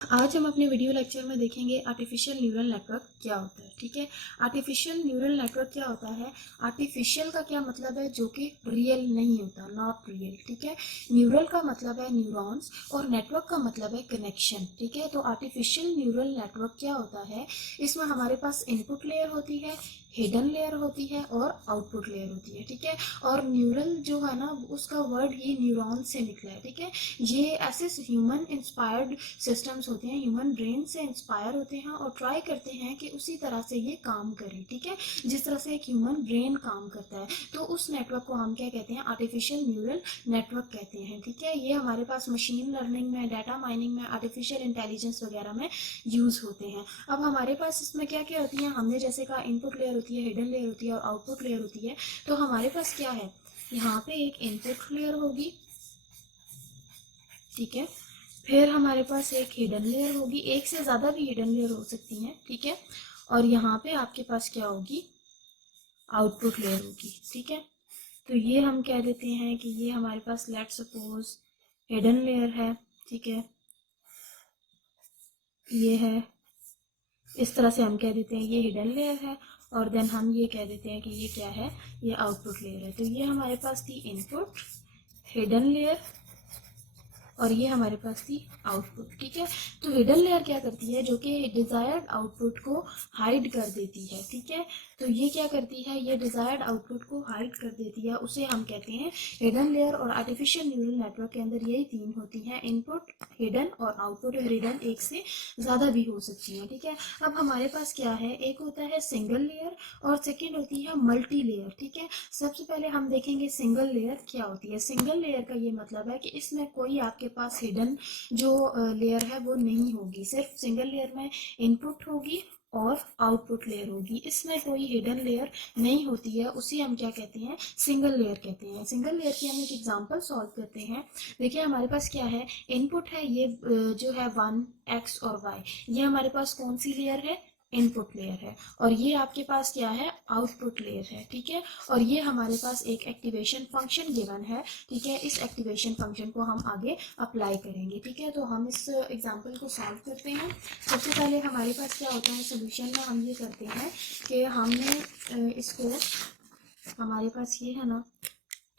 आज हम अपने वीडियो लेक्चर में देखेंगे आर्टिफिशियल न्यूरल नेटवर्क क्या होता है। ठीक है, आर्टिफिशियल न्यूरल नेटवर्क क्या होता है। आर्टिफिशियल का क्या मतलब है, जो कि रियल नहीं होता, नॉट रियल। ठीक है, न्यूरल का मतलब है न्यूरॉन्स और नेटवर्क का मतलब है कनेक्शन। ठीक है, तो आर्टिफिशियल न्यूरल नेटवर्क क्या होता है, इसमें हमारे पास इनपुट लेयर होती है, हिडन लेयर होती है और आउटपुट लेयर होती है। ठीक है, और न्यूरल जो है ना, उसका वर्ड ही न्यूरॉन से निकला है। ठीक है, ये ऐसे ह्यूमन इंस्पायर्ड सिस्टम्स होते हैं, ह्यूमन ब्रेन से इंस्पायर होते हैं और ट्राई करते हैं कि उसी तरह से ये काम करे। ठीक है, जिस तरह से एक ह्यूमन ब्रेन काम करता है, तो उस नेटवर्क को हम क्या कहते हैं, आर्टिफिशियल न्यूरल नेटवर्क कहते हैं। ठीक है, ये हमारे पास मशीन लर्निंग में, डाटा माइनिंग में, आर्टिफिशियल इंटेलिजेंस वगैरह में यूज होते हैं। अब हमारे पास इसमें क्या क्या होती है, हमने जैसे कहा इनपुट लेयर होती है, हिडन लेयर होती है और आउटपुट लेयर होती है। तो हमारे पास क्या है, यहाँ पे एक इनपुट लेयर होगी। ठीक है, फिर हमारे पास एक हिडन लेयर होगी, एक से ज़्यादा भी हिडन लेयर हो सकती हैं। ठीक है, और यहाँ पे आपके पास क्या होगी, आउटपुट लेयर होगी। ठीक है, तो ये हम कह देते हैं कि ये हमारे पास लेट सपोज हिडन लेयर है। ठीक है, ये है, इस तरह से हम कह देते हैं ये हिडन लेयर है, और देन हम ये कह देते हैं कि ये क्या है, ये आउटपुट लेयर है। तो ये हमारे पास थी इनपुट, हिडन लेयर, और ये हमारे पास थी आउटपुट। ठीक है, तो हिडन लेयर क्या करती है, जो कि डिजायर्ड आउटपुट को हाइड कर देती है। ठीक है, तो ये क्या करती है, ये डिजायर्ड आउटपुट को हाइड कर देती है, उसे हम कहते हैं हिडन लेयर। और आर्टिफिशियल न्यूरल नेटवर्क के अंदर यही तीन होती हैं, इनपुट, हिडन और आउटपुट। हिडन एक से ज़्यादा भी हो सकती है। ठीक है, अब हमारे पास क्या है, एक होता है सिंगल लेयर और सेकेंड होती है मल्टी लेयर। ठीक है, सबसे पहले हम देखेंगे सिंगल लेयर क्या होती है। सिंगल लेयर का ये मतलब है कि इसमें कोई आपके पास हिडन जो लेयर है वो नहीं होगी, सिर्फ सिंगल लेयर में इनपुट होगी और आउटपुट लेयर होगी, इसमें कोई हिडन लेयर नहीं होती है। उसी हम क्या कहते हैं, सिंगल लेयर कहते हैं। सिंगल लेयर की हम एक एग्जांपल सॉल्व करते हैं। देखिए हमारे पास क्या है, इनपुट है ये जो है 1 x और y, ये हमारे पास कौन सी लेयर है, इनपुट लेयर है। और ये आपके पास क्या है, आउटपुट लेयर है। ठीक है, और ये हमारे पास एक एक्टिवेशन फंक्शन गिवन है। ठीक है, इस एक्टिवेशन फंक्शन को हम आगे अप्लाई करेंगे। ठीक है, तो हम इस एग्जांपल को सॉल्व करते हैं। सबसे पहले हमारे पास क्या होता है, सोल्यूशन में हम ये करते हैं कि हमने इसको, हमारे पास ये है ना,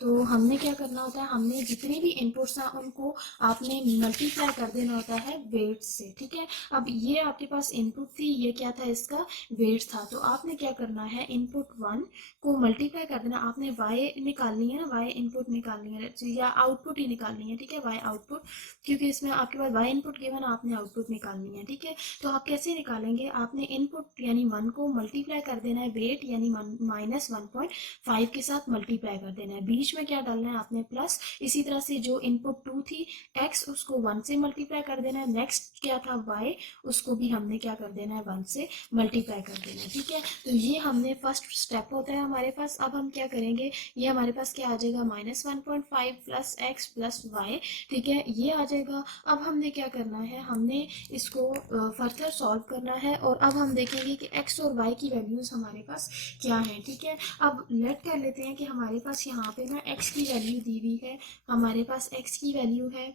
तो हमने क्या करना होता है, हमने जितने भी इनपुट्स हैं उनको आपने मल्टीप्लाई कर देना होता है वेट से। ठीक है, अब ये आपके पास इनपुट थी, ये क्या था, इसका वेट था। तो आपने क्या करना है, इनपुट 1 को मल्टीप्लाई कर देना, आपने वाई निकालनी है ना, वाई इनपुट निकालनी है या आउटपुट ही निकालनी है। ठीक है, वाई आउटपुट, क्योंकि इसमें आपके पास वाई इनपुट गिवन, आपने आउटपुट निकालनी है। ठीक है, तो आप कैसे निकालेंगे, आपने इनपुट यानी 1 को मल्टीप्लाई कर देना है वेट यानी -1.5 के साथ मल्टीप्लाई कर देना है, बीच में क्या डालना है आपने प्लस। इसी तरह से जो इनपुट 2 थी x, उसको 1 से मल्टीप्लाई कर देना है। नेक्स्ट क्या था y, उसको भी हमने क्या कर देना है, 1 से मल्टीप्लाई कर देना है। ठीक है, तो ये हमने फर्स्ट स्टेप होता है हमारे पास। अब हम क्या करेंगे, ये हमारे पास क्या आ जाएगा, -1.5 प्लस x प्लस y। ठीक है, ये आ जाएगा। अब हमने क्या करना है, हमने इसको फर्दर सॉल्व करना है, और अब हम देखेंगे कि x और y की वैल्यूज हमारे पास क्या है। ठीक है, अब लेट कर लेते हैं कि हमारे पास यहाँ पे ना x की वैल्यू दी हुई है, हमारे पास x की वैल्यू है।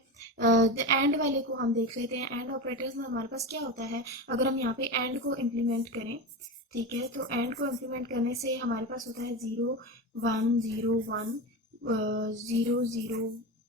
एंड वाले को हम देख लेते हैं, एंड ऑपरेटर्स में हमारे पास क्या होता है, अगर हम यहाँ पे एंड को इम्प्लीमेंट करें, ठीक है, तो एंड को इम्प्लीमेंट करने से हमारे पास होता है 0 1 0 1 0 0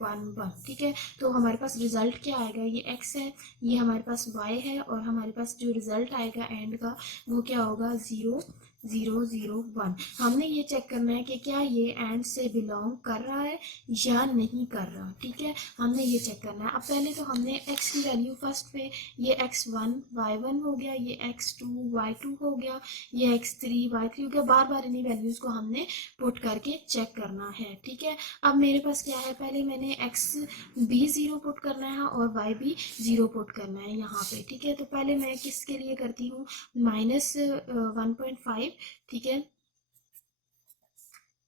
1 1। ठीक है, तो हमारे पास रिजल्ट क्या आएगा, ये x है, ये हमारे पास y है, और हमारे पास जो रिजल्ट आएगा एंड का वो क्या होगा, 0 0 0 1। हमने ये चेक करना है कि क्या ये एंड से बिलोंग कर रहा है या नहीं कर रहा। ठीक है, हमने ये चेक करना है। अब पहले तो हमने x की वैल्यू फर्स्ट पे, ये x1 y1 हो गया, ये x2 y2 हो गया, ये x3 y3 हो गया, बार बार इन्हीं वैल्यूज को हमने पुट करके चेक करना है। ठीक है, अब मेरे पास क्या है, पहले मैंने x भी 0 पुट करना है और y भी 0 पुट करना है यहाँ पे। ठीक है, तो पहले मैं किसके लिए करती हूँ, -1.5। ठीक है,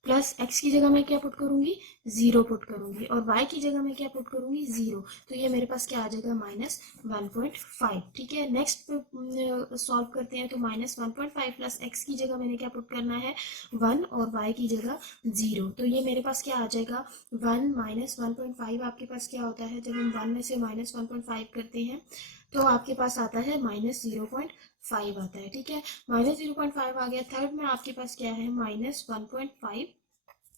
प्लस एक्स की जगह मैं क्या पुट करूंगी, 0 पुट करूंगी, और वाई की जगह मैं क्या पुट करूंगी, 0। तो ये मेरे पास क्या आ जाएगा, -1.5। ठीक है, नेक्स्ट सॉल्व करते हैं। तो -1.5 प्लस एक्स की जगह मैंने क्या पुट करना है, 1, और वाई की जगह 0। तो ये मेरे पास क्या आ जाएगा, 1 माइनस 1.5। आपके पास क्या होता है जब हम 1 में से -1.5 करते हैं, तो आपके पास आता है -0.5 आता है। ठीक है, -0.5 आ गया। थर्ड में आपके पास क्या है, -1.5।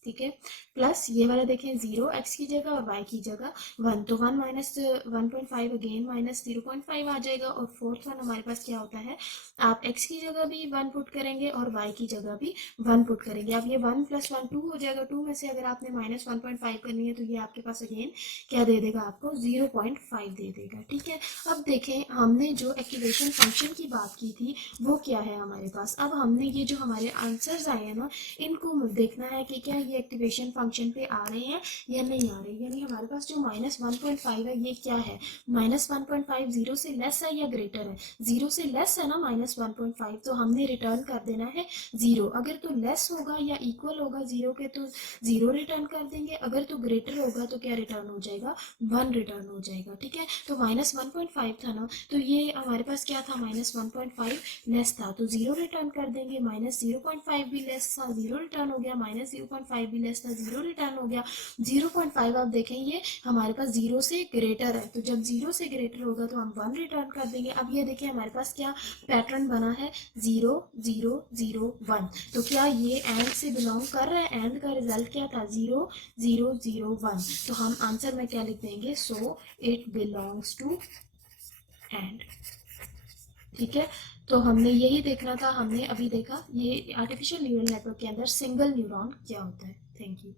ठीक है, प्लस ये वाला देखें 0 एक्स की जगह और वाई की जगह 1, तो 1 माइनस 1.5 अगेन -0.5 आ जाएगा। और फोर्थ वन हमारे पास क्या होता है, आप एक्स की जगह भी 1 पुट करेंगे और वाई की जगह भी 1 पुट करेंगे। अब ये 1 + 1 2 हो जाएगा। 2 में से अगर आपने -1.5 करनी है तो ये आपके पास अगेन क्या दे देगा, आपको 0.5 दे देगा। ठीक है, अब देखें हमने जो एक्टिवेशन फंक्शन की बात की थी वो क्या है हमारे पास। अब हमने ये जो हमारे आंसर्स आए हैं ना, इनको देखना है कि क्या ये एक्टिवेशन फंक्शन पे आ रहे हैं या नहीं आ रहे। यानी हमारे पास जो -1.5 है ये क्या है, -1.5 0 से लेस है या ग्रेटर है, 0 से लेस है ना -1.5, तो हमने रिटर्न कर देना है 0। अगर तो लेस होगा या इक्वल होगा 0 के तो 0 रिटर्न कर देंगे, अगर तो ग्रेटर होगा तो क्या रिटर्न हो जाएगा, 1 रिटर्न हो जाएगा। ठीक है, तो -1.5 था ना, तो ये हमारे पास क्या था, -1.5 लेस था तो 0 रिटर्न कर देंगे। -0.5 भी लेस था, 0 रिटर्न हो गया। -0.5 भी लेस था, 0 रिटर्न हो गया। 0.5 आप देखें ये हमारे पास 0 से ग्रेटर है, तो जब 0 से ग्रेटर होगा तो हम 1 रिटर्न कर देंगे। अब ये देखें हमारे पास क्या पैटर्न बना है, 0 0 0 1। तो क्या ये एंड से बिलोंग कर रहा है, एंड का रिजल्ट क्या था, 0 0 0 1। तो हम आंसर में क्या लिख देंगे, so it belongs to end. ठीक है, तो हमने यही देखना था। हमने अभी देखा ये आर्टिफिशियल न्यूरल नेटवर्क के अंदर सिंगल न्यूरॉन क्या होता है। Thank you.